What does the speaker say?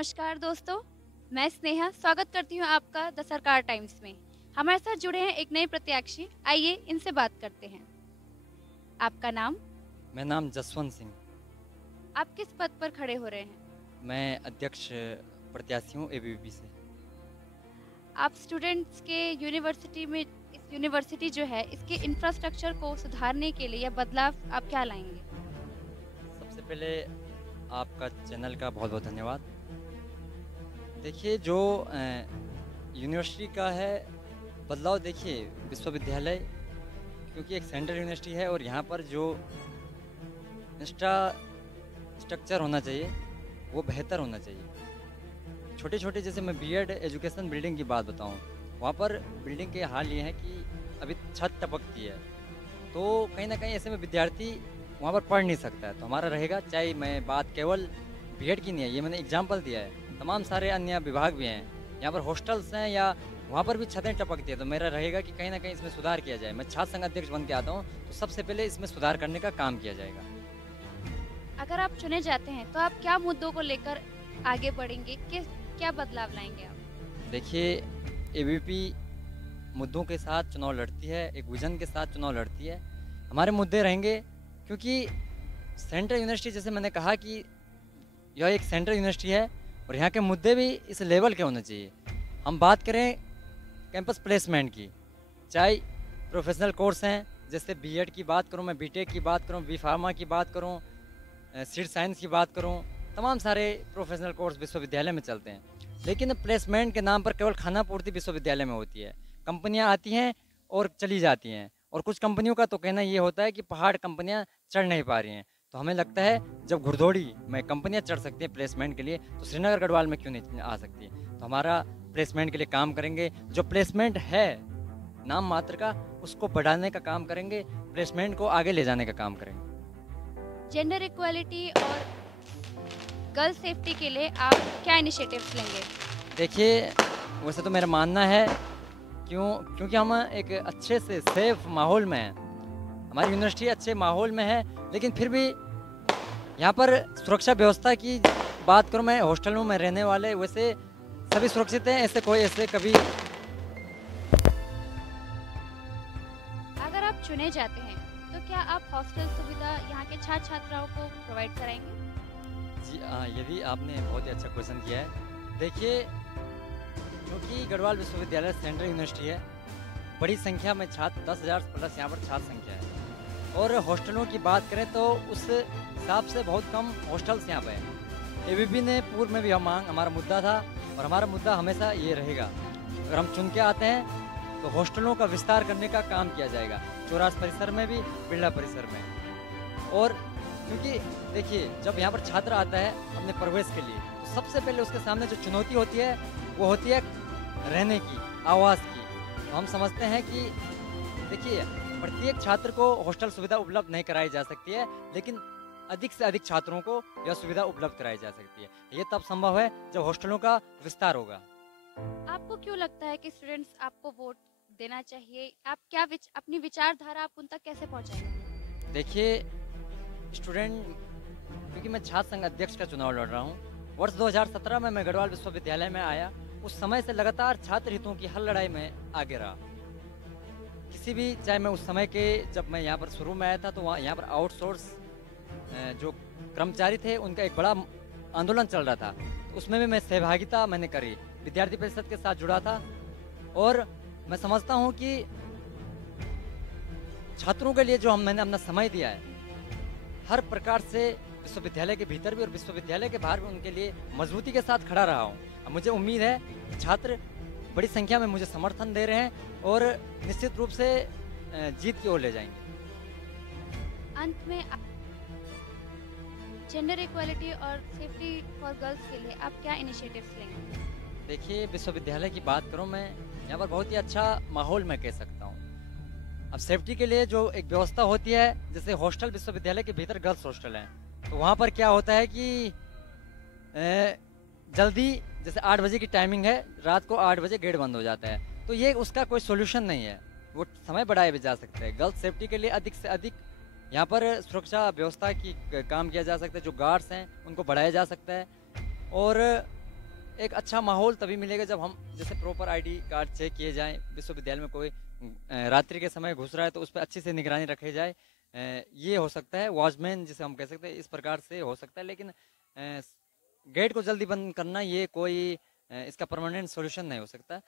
नमस्कार दोस्तों, मैं स्नेहा स्वागत करती हूँ आपका द सरकार टाइम्स में। हमारे साथ जुड़े हैं एक नए प्रत्याशी, आइए इनसे बात करते हैं। आपका नाम? मेरा नाम जसवंत सिंह। आप किस पद पर खड़े हो रहे हैं? मैं अध्यक्ष प्रत्याशी हूँ एबीवीपी से। आप स्टूडेंट्स के यूनिवर्सिटी में इस यूनिवर्सिटी जो है इसके इंफ्रास्ट्रक्चर को सुधारने के लिए या बदलाव आप क्या लाएंगे? सबसे पहले आपका चैनल का बहुत बहुत धन्यवाद। देखिए जो यूनिवर्सिटी का है बदलाव, देखिए विश्वविद्यालय क्योंकि एक सेंट्रल यूनिवर्सिटी है और यहाँ पर जो स्ट्रक्चर होना चाहिए वो बेहतर होना चाहिए। छोटे छोटे जैसे मैं बीएड एजुकेशन बिल्डिंग की बात बताऊँ, वहाँ पर बिल्डिंग के हाल ये है कि अभी छत टपकती है, तो कहीं ना कहीं ऐसे में विद्यार्थी वहाँ पर पढ़ नहीं सकता है। तो हमारा रहेगा, चाहे मैं बात केवल बीएड की नहीं है, ये मैंने एग्जाम्पल दिया है, तमाम सारे अन्य विभाग भी हैं, यहाँ पर हॉस्टल्स हैं या वहाँ पर भी छतें टपकती है, तो मेरा रहेगा कि कहीं ना कहीं इसमें सुधार किया जाए। मैं छात्र संघ अध्यक्ष बन के आता हूँ, तो सबसे पहले इसमें सुधार करने का काम किया जाएगा। अगर आप चुने जाते हैं तो आप क्या मुद्दों को लेकर आगे बढ़ेंगे, क्या बदलाव लाएंगे आप? देखिए एबीवीपी मुद्दों के साथ चुनाव लड़ती है, एक विजन के साथ चुनाव लड़ती है। हमारे मुद्दे रहेंगे क्योंकि सेंट्रल यूनिवर्सिटी, जैसे मैंने कहा कि यह एक सेंट्रल यूनिवर्सिटी है और यहाँ के मुद्दे भी इस लेवल के होने चाहिए। हम बात करें कैंपस प्लेसमेंट की, चाहे प्रोफेशनल कोर्स हैं, जैसे बीएड की बात करूँ, मैं बीटेक की बात करूँ, बी फार्मा की बात करूँ, सीड साइंस की बात करूँ, तमाम सारे प्रोफेशनल कोर्स विश्वविद्यालय में चलते हैं। लेकिन प्लेसमेंट के नाम पर केवल खाना पूर्ति विश्वविद्यालय में होती है। कंपनियां आती हैं और चली जाती हैं, और कुछ कंपनियों का तो कहना ये होता है कि पहाड़ कंपनियां चढ़ नहीं पा रही हैं। तो हमें लगता है जब घुड़दौड़ी में कंपनियां चढ़ सकती हैं प्लेसमेंट के लिए, तो श्रीनगर गढ़वाल में क्यों नहीं आ सकती है। तो हमारा प्लेसमेंट के लिए काम करेंगे, जो प्लेसमेंट है नाम मात्र का उसको बढ़ाने का काम करेंगे, प्लेसमेंट को आगे ले जाने का काम करेंगे। जेंडर इक्वालिटी और गर्ल सेफ्टी के लिए आप क्या इनिशिएटिव्स लेंगे? देखिए वैसे तो मेरा मानना है क्योंकि हम एक अच्छे से सेफ माहौल में हैं, हमारी यूनिवर्सिटी अच्छे माहौल में है, लेकिन फिर भी यहाँ पर सुरक्षा व्यवस्था की बात करूँ, मैं हॉस्टलों में रहने वाले वैसे सभी सुरक्षित हैं, ऐसे कभी। अगर आप चुने जाते हैं तो क्या आप हॉस्टल सुविधा यहाँ के छात्र छात्राओं को प्रोवाइड कराएंगे? जी यदि आपने बहुत ही अच्छा क्वेश्चन किया है। देखिए क्योंकि गढ़वाल विश्वविद्यालय सेंट्रल यूनिवर्सिटी है, बड़ी संख्या में छात्र 10,000 प्लस यहाँ पर छात्र संख्या है, और हॉस्टलों की बात करें तो उस हिसाब से बहुत कम हॉस्टल्स यहाँ पे हैं। एबीवीपी ने पूर्व में भी हमारा मुद्दा था और हमारा मुद्दा हमेशा ये रहेगा। अगर हम चुन के आते हैं तो हॉस्टलों का विस्तार करने का काम किया जाएगा, चौरास परिसर में भी, बिरला परिसर में। और क्योंकि देखिए जब यहाँ पर छात्र आता है अपने प्रवेश के लिए, तो सबसे पहले उसके सामने जो चुनौती होती है वो होती है रहने की, आवास की। तो हम समझते हैं कि देखिए प्रत्येक छात्र को हॉस्टल सुविधा उपलब्ध नहीं कराई जा सकती है, लेकिन अधिक से अधिक छात्रों को यह सुविधा उपलब्ध कराई जा सकती है। ये तब संभव है जब हॉस्टलों का विस्तार होगा। आपको क्यों लगता है कि स्टूडेंट्स आपको वोट देना चाहिए? आप अपनी विचारधारा आप उन तक कैसे पहुंचाएंगे? देखिए स्टूडेंट, क्योंकि मैं छात्र संघ अध्यक्ष का चुनाव लड़ रहा हूँ, वर्ष 2017 में मैं गढ़वाल विश्वविद्यालय में आया, उस समय से लगातार छात्र हितों की हर लड़ाई में आगे रहा। किसी भी, चाहे मैं उस समय के जब मैं यहाँ पर शुरू में आया था तो वहाँ यहाँ पर आउटसोर्स जो कर्मचारी थे उनका एक बड़ा आंदोलन चल रहा था, तो उसमें भी मैं सहभागिता मैंने करी, विद्यार्थी परिषद के साथ जुड़ा था। और मैं समझता हूँ कि छात्रों के लिए जो मैंने अपना समय दिया है, हर प्रकार से विश्वविद्यालय के भीतर भी और विश्वविद्यालय के बाहर भी उनके लिए मजबूती के साथ खड़ा रहा हूँ। अब मुझे उम्मीद है कि छात्र बड़ी संख्या में मुझे समर्थन दे रहे हैं और निश्चित रूप से जीत की ओर ले जाएंगे। अंत में जेंडर इक्वालिटी और सेफ्टी फॉर गर्ल्स के लिए आप क्या इनिशिएटिव्स लेंगे? देखिए विश्वविद्यालय की बात करूं, मैं यहाँ पर बहुत ही अच्छा माहौल मैं कह सकता हूँ। अब सेफ्टी के लिए जो एक व्यवस्था होती है, जैसे हॉस्टल विश्वविद्यालय के भीतर गर्ल्स हॉस्टल हैं, तो वहाँ पर क्या होता है कि जल्दी, जैसे 8 बजे की टाइमिंग है, रात को 8 बजे गेट बंद हो जाता है, तो ये उसका कोई सोल्यूशन नहीं है, वो समय बढ़ाए भी जा सकते हैं। गर्ल्स सेफ्टी के लिए अधिक से अधिक यहाँ पर सुरक्षा व्यवस्था की काम किया जा सकता है, जो गार्ड्स हैं उनको बढ़ाया जा सकता है। और एक अच्छा माहौल तभी मिलेगा जब हम जैसे प्रॉपर आईडी कार्ड चेक किए जाएं, विश्वविद्यालय में कोई रात्रि के समय घुस रहा है तो उस पर अच्छी से निगरानी रखी जाए। ये हो सकता है वॉचमैन जिसे हम कह सकते हैं, इस प्रकार से हो सकता है। लेकिन गेट को जल्दी बंद करना ये कोई इसका परमानेंट सॉल्यूशन नहीं हो सकता।